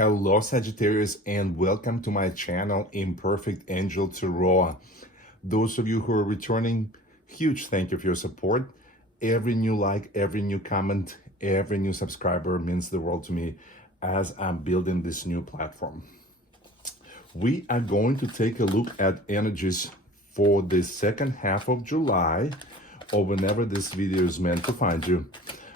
Hello Sagittarius, and welcome to my channel Imperfect Angel Tarot. Those of you who are returning, huge thank you for your support. Every new like, every new comment, every new subscriber means the world to me as I'm building this new platform. We are going to take a look at energies for the second half of July, or whenever this video is meant to find you.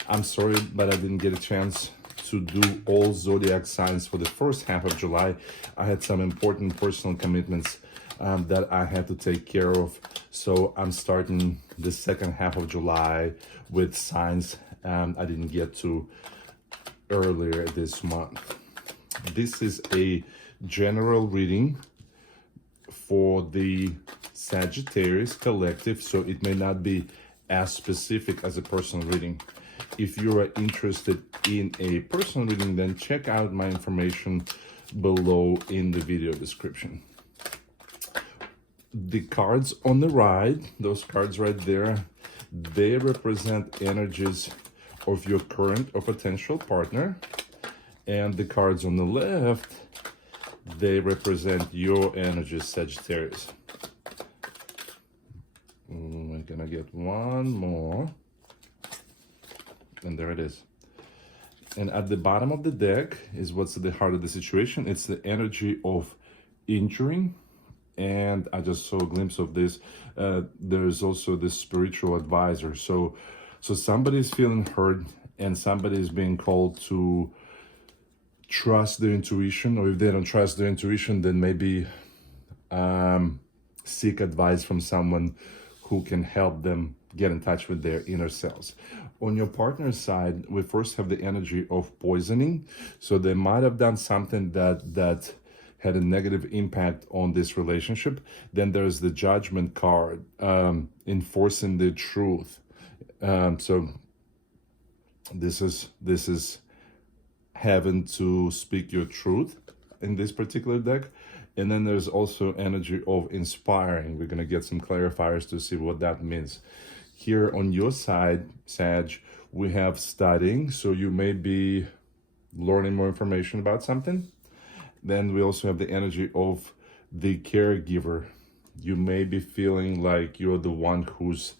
I'm sorry, but I didn't get a chance to do all zodiac signs for the first half of July. I had some important personal commitments that I had to take care of. So I'm starting the second half of July with signs I didn't get to earlier this month. This is a general reading for the Sagittarius collective, so it may not be as specific as a personal reading. If you are interested in a personal reading, then check out my information below in the video description. The cards on the right, those cards right there, they represent energies of your current or potential partner. And the cards on the left, they represent your energies, Sagittarius. We're gonna get one more. And there it is. And at the bottom of the deck is what's at the heart of the situation. It's the energy of injuring. And I just saw a glimpse of this. There's also this spiritual advisor. So somebody's feeling hurt and somebody is being called to trust their intuition, or if they don't trust their intuition, then maybe seek advice from someone who can help them get in touch with their inner selves. On your partner's side, we first have the energy of poisoning. So they might have done something that had a negative impact on this relationship. Then there's the Judgment card, enforcing the truth. So this is having to speak your truth in this particular deck. And then there's also energy of inspiring. We're going to get some clarifiers to see what that means. Here on your side, Sag, we have studying. So you may be learning more information about something. Then we also have the energy of the caregiver. You may be feeling like you're the one who's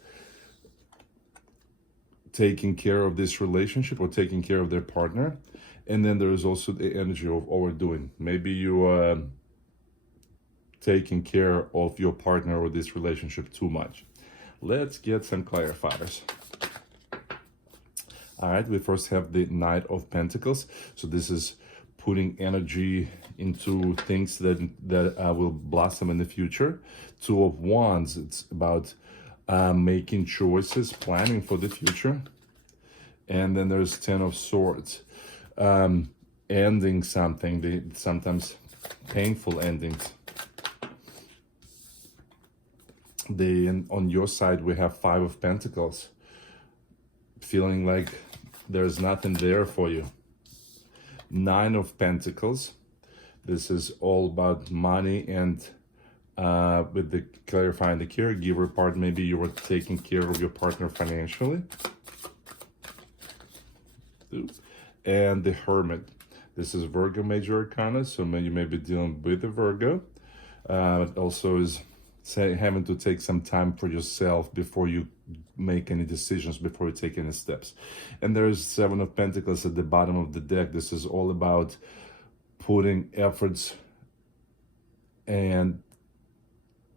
taking care of this relationship or taking care of their partner. And then there's also the energy of overdoing. Maybe you are taking care of your partner or this relationship too much. Let's get some clarifiers. All right, we first have the Knight of Pentacles. So this is putting energy into things that will blossom in the future. Two of Wands, it's about making choices, planning for the future. And then there's Ten of Swords, ending something, sometimes painful endings. On your side, we have Five of Pentacles, feeling like there's nothing there for you. Nine of Pentacles, this is all about money, and with the clarifying the caregiver part, maybe you were taking care of your partner financially. And the Hermit, this is Virgo major arcana, so you may be dealing with a Virgo. It also is having to take some time for yourself before you make any decisions, before you take any steps. And there's Seven of Pentacles at the bottom of the deck. This is all about putting efforts and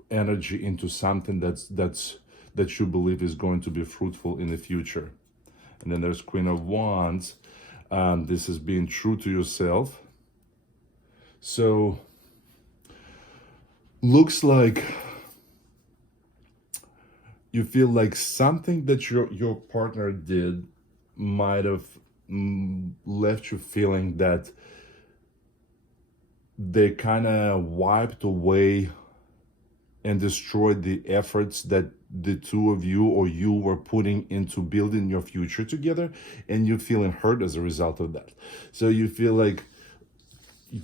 energy into something that you believe is going to be fruitful in the future. And then there's Queen of Wands. This is being true to yourself. So looks like you feel like something that your partner did might have left you feeling that they kind of wiped away and destroyed the efforts that the two of you or you were putting into building your future together, and you're feeling hurt as a result of that. So you feel like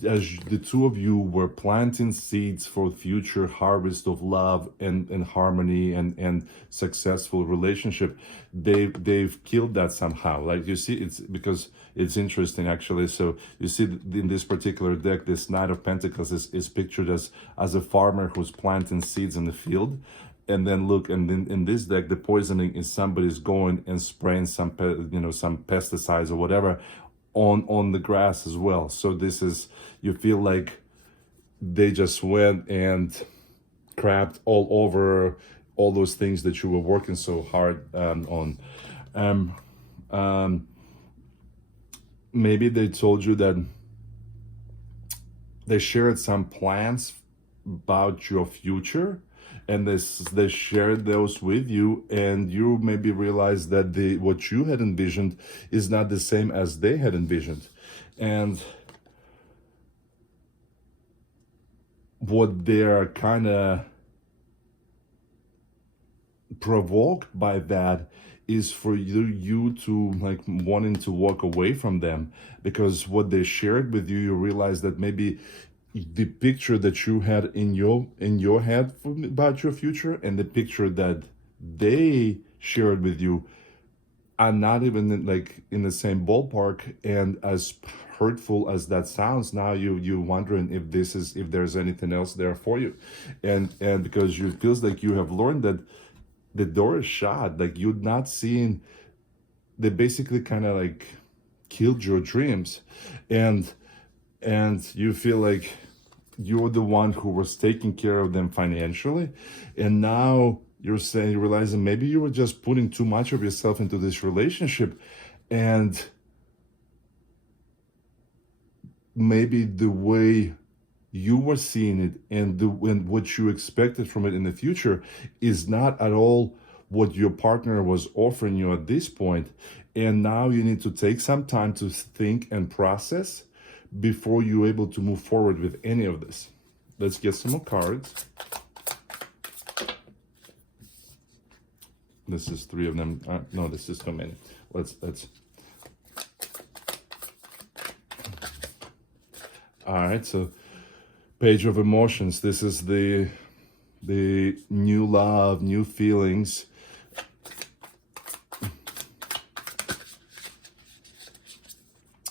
as the two of you were planting seeds for future harvest of love and harmony and successful relationship, they've killed that somehow. Like you see, it's because it's interesting actually. So you see in this particular deck, this Knight of Pentacles is pictured as a farmer who's planting seeds in the field. And then look, and then in this deck, the poisoning is somebody's going and spraying some some pesticides or whatever on the grass as well. So this is, you feel like they just went and crapped all over all those things that you were working so hard on. Maybe they told you that they shared some plans about your future, and they shared those with you, and you maybe realized that what you had envisioned is not the same as they had envisioned. And what they're kind of provoked by that is for you to like wanting to walk away from them, because what they shared with you, you realize that maybe the picture that you had in your head about your future and the picture that they shared with you are not even like in the same ballpark. And as hurtful as that sounds, now you're wondering if there's anything else there for you, and because you feels like you have learned that the door is shut, like you're not seeing, they basically kind of like killed your dreams, and you feel like you're the one who was taking care of them financially, and now you're realizing maybe you were just putting too much of yourself into this relationship, and maybe the way you were seeing it and what you expected from it in the future is not at all what your partner was offering you at this point. And now you need to take some time to think and process before you're able to move forward with any of this. Let's get some more cards. This is 3 of them. No, this is too many. Let's. All right, so Page of Emotions. This is the new love, new feelings.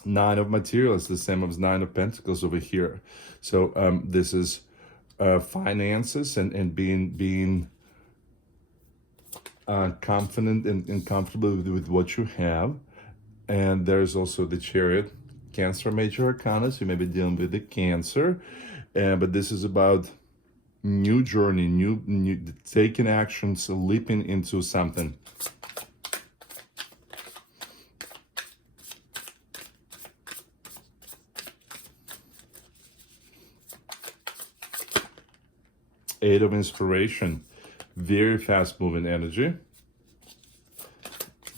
Nine of Materials, the same as Nine of Pentacles over here. So this is finances and being confident and comfortable with what you have. And there's also the Chariot, Cancer Major Arcana, so you may be dealing with the Cancer. But this is about new journey, new taking actions, leaping into something. Eight of Inspiration, very fast moving energy.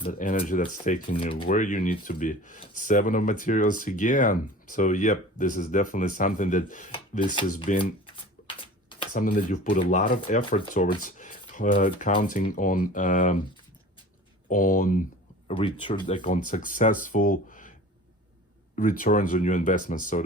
That energy that's taking you where you need to be. Seven of Materials again. So yep, this is definitely something that this has been something that you've put a lot of effort towards, counting on return, like on successful returns on your investments, so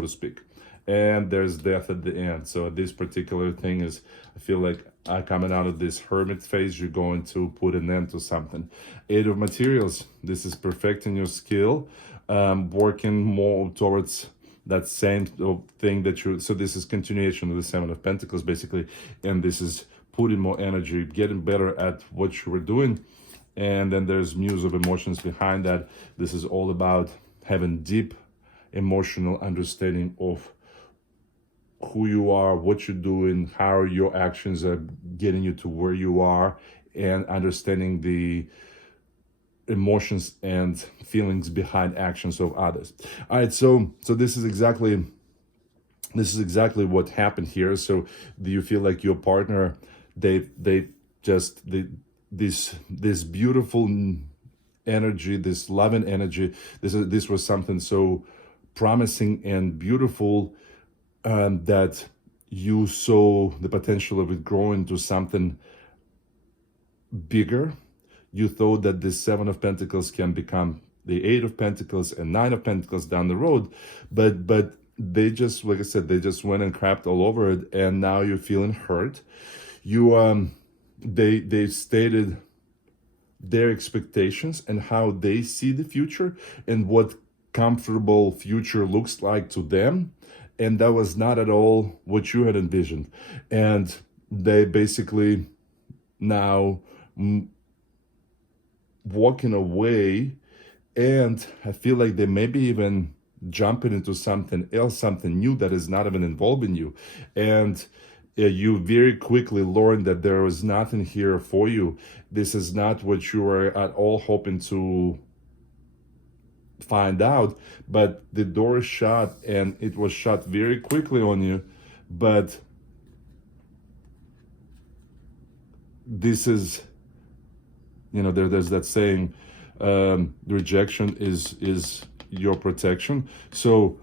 to speak. And there's death at the end. So this particular thing is, I feel like coming out of this hermit phase, you're going to put an end to something. Eight of Materials, this is perfecting your skill, working more towards that same thing that you, so this is continuation of the Seven of Pentacles basically, and this is putting more energy, getting better at what you were doing. And then there's Muse of Emotions behind that. This is all about having deep emotional understanding of who you are, what you're doing, how your actions are getting you to where you are, and understanding the emotions and feelings behind actions of others. All right, so this is exactly what happened here. So do you feel like your partner, this beautiful energy, this loving energy, this was something so promising and beautiful, that you saw the potential of it growing to something bigger. You thought that the Seven of Pentacles can become the Eight of Pentacles and Nine of Pentacles down the road, but they just, like I said, they just went and crapped all over it, and now you're feeling hurt. You they stated their expectations and how they see the future and what comfortable future looks like to them, and that was not at all what you had envisioned. And they basically now walking away, and I feel like they maybe even jumping into something else, something new that is not even involving you. And you very quickly learn that there is nothing here for you. This is not what you were at all hoping to find out, but the door is shut, and it was shut very quickly on you. But this is, there's that saying, rejection is your protection. So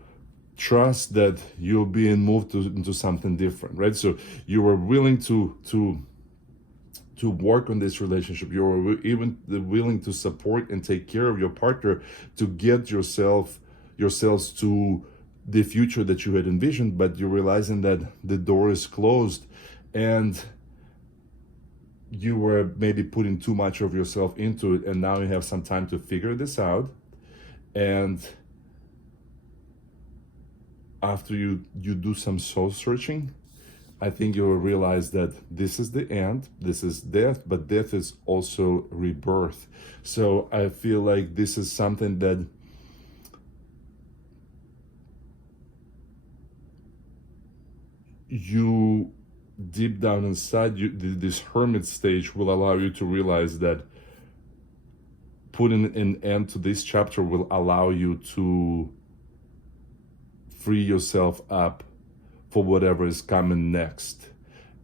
trust that you're being moved into something different, right? So you were willing to work on this relationship. You were even willing to support and take care of your partner to get yourselves to the future that you had envisioned, but you're realizing that the door is closed, and you were maybe putting too much of yourself into it, and now you have some time to figure this out. And after you do some soul searching, I think you will realize that this is the end, this is death, but death is also rebirth. So I feel like this is something that you deep down inside you, this hermit stage will allow you to realize that putting an end to this chapter will allow you to free yourself up for whatever is coming next.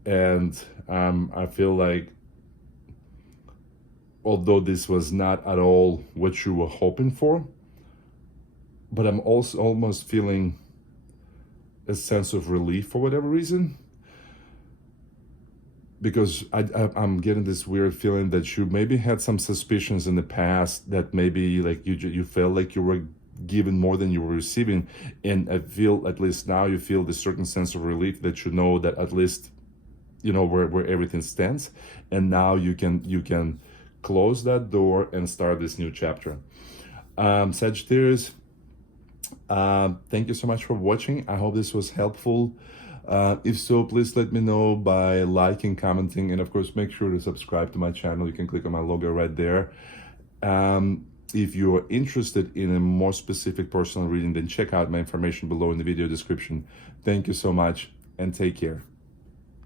And I feel like, although this was not at all what you were hoping for, but I'm also almost feeling a sense of relief for whatever reason, because I'm getting this weird feeling that you maybe had some suspicions in the past that maybe like you felt like you were given more than you were receiving, and I feel at least now you feel this certain sense of relief that you know that at least where everything stands, and now you can close that door and start this new chapter. Sagittarius, thank you so much for watching. I hope this was helpful. If so, please let me know by liking, commenting, and of course make sure to subscribe to my channel. You can click on my logo right there. If you are interested in a more specific personal reading, then check out my information below in the video description. Thank you so much, and take care.